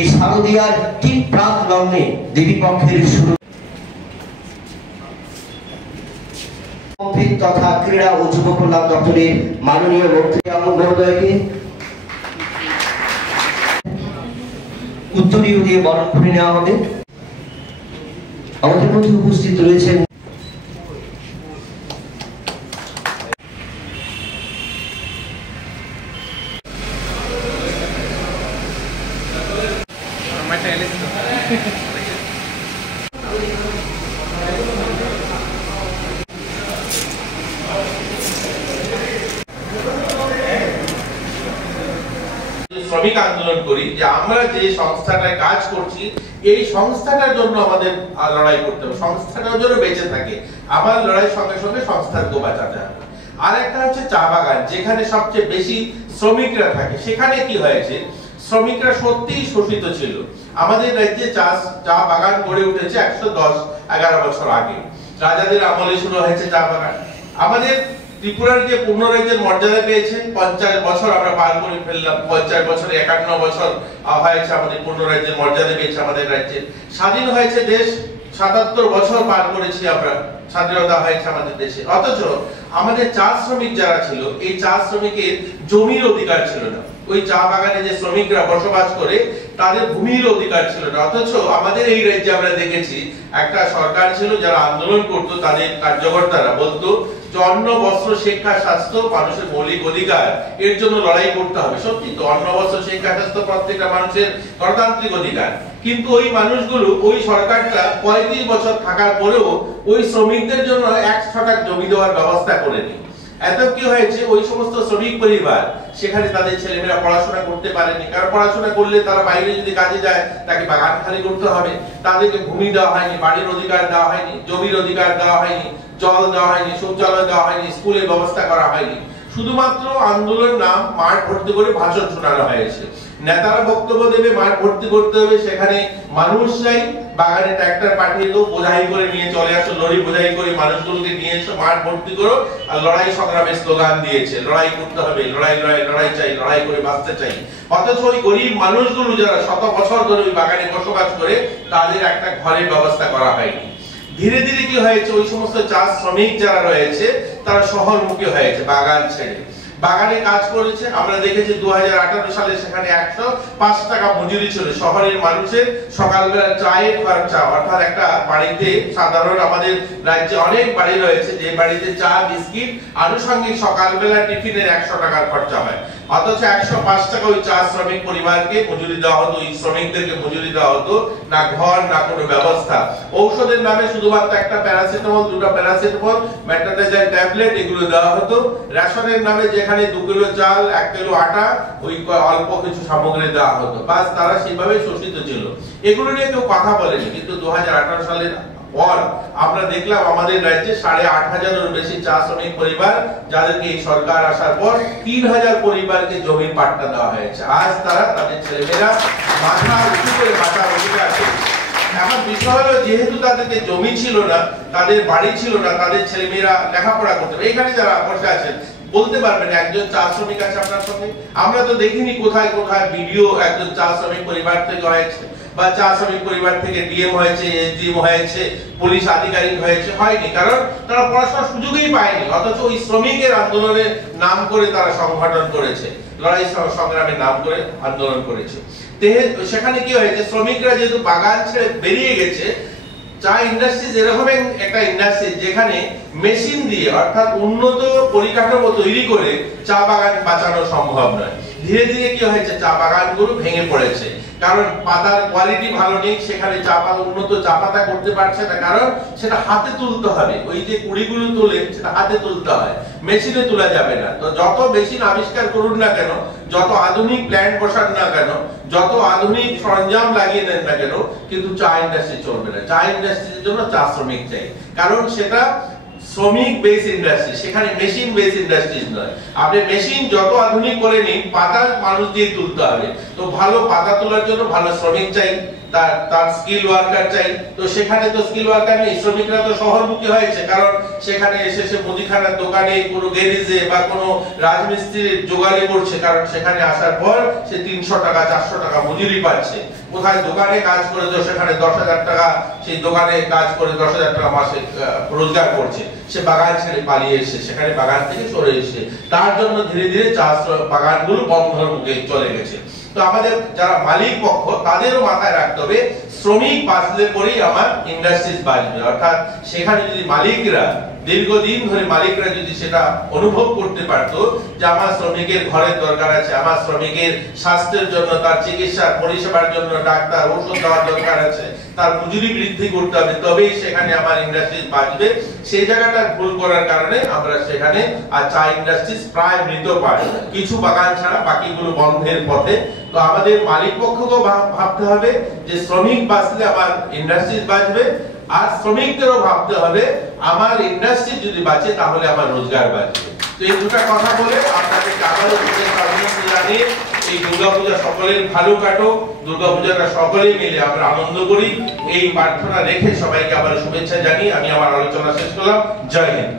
এই শারদীয়ার ঠিক প্রাক লগ্নে দেবী পক্ষের শুরু তথা ক্রীড়া ও যুব কল্যাণ দপ্তরের মাননীয় মন্ত্রী মহোদয়কে উত্তরীয় দিয়ে বরণ করে নেওয়া হবে। আমাদের মধ্যে উপস্থিত রয়েছেন শ্রমিক আন্দোলন করি যে আমরা যে সংস্থাটায় কাজ করছি এই সংস্থাটার জন্য আমাদের লড়াই করতে হবে, সংস্থাটার জন্য বেঁচে থাকে। আমার লড়াইয়ের সঙ্গে সঙ্গে সংস্থাকেও বাঁচাতে হবে। আর একটা হচ্ছে চা বাগান, যেখানে সবচেয়ে বেশি শ্রমিকরা থাকে। সেখানে কি হয়েছে, শ্রমিকরা সত্যিই শোষিত ছিল। আমাদের রাজ্যে চা বাগান গড়ে উঠেছে 110-11 বছর আগে, রাজাদের আমলে শুরু হয়েছে চা বাগান। আমাদের ত্রিপুরার যে পূর্ণ রাজ্যের মর্যাদা পেয়েছে 50 বছর আমরা পার করে ফেললাম। 50 বছরে 51 বছর হয়েছে আমাদের পূর্ণ রাজ্যের মর্যাদা পেয়েছে আমাদের রাজ্যে। স্বাধীন হয়েছে দেশ, 77 বছর পার করেছি আমরা, স্বাধীনতা হয়েছে আমাদের দেশে। অথচ আমাদের চা শ্রমিক যারা ছিল, এই চা শ্রমিকের জমির অধিকার ছিল না। ওই চা বাগানে যে শ্রমিকরা বসবাস করে তাদের ভূমির অধিকার ছিল না। অথচ আমাদের এই রাজ্যে আমরা দেখেছি একটা সরকার ছিল যারা আন্দোলন করত, তাদের কার্যকর্তারা বলতো অন্ন বস্ত্র শিক্ষা স্বাস্থ্য মানুষের মৌলিক অধিকার, এর জন্য লড়াই করতে হবে। সত্যি তো, অন্ন বস্ত্র শিক্ষা স্বাস্থ্য প্রত্যেকটা মানুষের গণতান্ত্রিক অধিকার। কিন্তু ওই মানুষগুলো, ওই সরকারটা 35 বছর থাকার পরেও ওই শ্রমিকদের জন্য 1 ছটাক জমি দেওয়ার ব্যবস্থা করেনি। এত কি হয়েছে, ওই সমস্ত শ্রমিক পরিবার সেখানে তাদের ছেলেমেয়েরা পড়াশোনা করতে পারেনি। কারণ পড়াশোনা করলে তারা বাইরে যদি কাজে যায় তাকে বাগান খালি করতে হবে। তাদেরকে ভূমি দেওয়া হয়নি, বাড়ির অধিকার দেওয়া হয়নি, জমির অধিকার দেওয়া হয়নি, জল দেওয়া হয়নি, শৌচালয় দেওয়া হয়নি, স্কুলের ব্যবস্থা করা হয়নি। শুধুমাত্র আন্দোলন নাম মাঠ ভর্তি করে ভাষণ শোনানো হয়েছে। নেতারা বক্তব্য দেবে, মাঠ ভর্তি করতে হবে, সেখানে মানুষ চাই, বাগানে ট্রাক্টর পাঠিয়ে দাও, বোঝাই করে নিয়ে চলে আসো, লরি বোঝাই করে মানুষগুলোকে নিয়ে এসো, মাঠ ভর্তি করো। আর লড়াই সংগ্রামের স্লোগান দিয়েছে, লড়াই করতে হবে, লড়াই লড়াই লড়াই চাই, লড়াই করে বাঁচতে চাই। অথচ ওই গরিব মানুষগুলো যারা শত বছর ধরে ওই বাগানে বসবাস করে, তাদের একটা ঘরের ব্যবস্থা করা হয়নি। ধীরে ধীরে কি হয়েছে, ওই সমস্ত চা শ্রমিক যারা রয়েছে তারা শহরমুখী হয়েছে, বাগান ছেড়ে বাগানে কাজ করেছে। আমরা দেখেছি 2018 সালে সেখানে 105 টাকা মজুরি ছিল। শহরের মানুষের সকালবেলা চায়ের খরচা, অর্থাৎ একটা বাড়িতে, সাধারণ আমাদের রাজ্যে অনেক বাড়ি রয়েছে যে বাড়িতে চা বিস্কিট আনুষঙ্গিক সকালবেলা টিফিনের 100 টাকার খরচা হয়। অথচ 105 টাকা ওই চা শ্রমিক পরিবারকে মজুরি দেওয়া হতো, ওই শ্রমিকদেরকে মজুরি দেওয়া হতো। না ঘর, না কোনো ব্যবস্থা। ঔষধের নামে শুধুমাত্র একটা প্যারাসিটামল, 2টা প্যারাসিটামল, মেট্রোডাইজার ট্যাবলেট এগুলো দেওয়া হতো। রেশনের নামে যেখানে 2 কিলো চাল, 1 কিলো আটা, ওই অল্প কিছু সামগ্রী দেওয়া হতো, বাস তারা সেইভাবে শোষিত ছিল। এগুলো নিয়ে কেউ কথা বলেনি। কিন্তু 2018 সালের পর আমরা দেখলাম আমাদের রাজ্যে 8,500-এর বেশি চা শ্রমিক পরিবার, যাদেরকে এই সরকার আসার পর 3,000 পরিবারকে জমির পাট্টা দেওয়া হয়েছে। আজ তারা তাদের ছেলেমেয়েরা মাথা উঁচু করে বাঁচার অধিকার পেয়েছে। এখন বিষয় হলো, যেহেতু তাদেরকে জমি ছিল না, তাদের বাড়ি ছিল না, তাদের ছেলেমেয়েরা লেখাপড়া করতে হবে। এখানে যারা বসে আছেন বলতে পারবেন একজন চা শ্রমিক আছে আপনার সঙ্গে? আমরা তো দেখিনি কোথায় কোথায় ভিডিও একজন চা শ্রমিক পরিবার থেকে হয়েছে, বা চা শ্রমিক পরিবার থেকে ডিএম হয়েছে, এসডিএম হয়েছে, পুলিশ আধিকারিক হয়েছে, হয়নি। কারণ তারা পড়াশোনার সুযোগই পায়নি। অথচ ওই শ্রমিকের আন্দোলনের নাম করে তারা সংগঠন করেছে, লড়াই সংগ্রামের নাম করে আন্দোলন করেছে। সেখানে কি হয়েছে, শ্রমিকরা যেহেতু বাগান ছেড়ে বেরিয়ে গেছে, চা ইন্ডাস্ট্রি এরকম একটা ইন্ডাস্ট্রি যেখানে মেশিন দিয়ে, অর্থাৎ উন্নত পরিকাঠামো তৈরি করে চা বাগান বাঁচানো সম্ভব নয়। ধীরে ধীরে কি হয়েছে, চা বাগানগুলো ভেঙে পড়েছে। কারণ পাতার কোয়ালিটি ভালো নেই, সেখানে উন্নত চা পাতা করতে পারছে না। কারণ সেটা হাতে তুলতে হবে, ওই যে কুড়িগুলো তোলে সেটা হাতে তুলতে হয়, মেশিনে তোলা যাবে না। তো যত মেশিন আবিষ্কার করুন না কেন, যত আধুনিক প্ল্যান্ট বসান না কেন, যত আধুনিক সরঞ্জাম লাগিয়ে নেন না কেন, কিন্তু চা ইন্ডাস্ট্রি চলবে না। চা ইন্ডাস্ট্রির জন্য চা শ্রমিক চাই, কারণ সেটা শ্রমিক বেস ইন্ডাস্ট্রি, সেখানে মেশিন বেস ইন্ডাস্ট্রি নয়। আপনি মেশিন যত আধুনিক করে নিন, পাতা মানুষ দিয়ে তুলতে হবে। তো ভালো পাতা তোলার জন্য ভালো শ্রমিক চাই, তার স্কিল ওয়ার্কার চাই, তো সেখানে তো স্কিল ওয়ার্কার নেই, শ্রমিকরা তো শহরমুখী হয়েছে, কারণ সেখানে এসে সে মুদিখানার দোকানে, কোনো গ্যারেজে বা কোনো রাজমিস্ত্রির জোগাড়ি করছে, কারণ সেখানে আসার পর সে 300 টাকা 400 টাকা মজুরি পাচ্ছে। কোথায় দোকানে কাজ করে তো সেখানে 10,000 টাকা, সেই দোকানে কাজ করে 10,000 টাকা মাসে রোজগার করছে, সে বাগান ছেড়ে পালিয়ে এসে সেখানে বাগান থেকে সরে এসে তার জন্য ধীরে ধীরে চাষ বাগানগুলো বন্ধের মুখে চলে গেছে। তো আমাদের যারা মালিক পক্ষ তাদেরও মাথায় রাখতে হবে শ্রমিক বাঁচলে পরেই আমার ইন্ডাস্ট্রিজ বাঁচবে, অর্থাৎ সেখানে যদি মালিকরা দীর্ঘদিন ধরে মালিকরা যদি সেটা অনুভব করতে পারতো যে আমার শ্রমিকের ঘরের দরকার আছে, আমার শ্রমিকের স্বাস্থ্যের জন্য, তার চিকিৎসার পরিষেবার জন্য ডাক্তার ওষুধ দেওয়ার দরকার আছে, তার মজুরি বৃদ্ধি করতে হবে, তবেই সেখানে আমার ইন্ডাস্ট্রিজ বাঁচবে, সেই জায়গাটা ভুল করার কারণে আমরা সেখানে আর চা ইন্ডাস্ট্রিজ প্রায় মৃত পাই, কিছু বাগান ছাড়া বাকিগুলো বন্ধের পথে। তো আমাদের মালিক পক্ষকেও ভাবতে হবে যে শ্রমিক বাঁচলে আমার ইন্ডাস্ট্রিজ বাঁচবে, আর শ্রমিকদেরও ভাবতে হবে আমার ইন্ডাস্ট্রি যদি বাঁচে তাহলে আমার রোজগার বাঁচবে। তো এই দুটো কথা বলে আপনাদেরকে আবারও অভিনন্দন জানিয়ে এই দুর্গাপূজা সকলের ভালো কাটুক, দুর্গাপূজাটা সকলে মিলে আমরা আনন্দ করি, এই প্রার্থনা রেখে সবাইকে আবার শুভেচ্ছা জানিয়ে আমি আমার আলোচনা শেষ করলাম। জয় হিন্দ।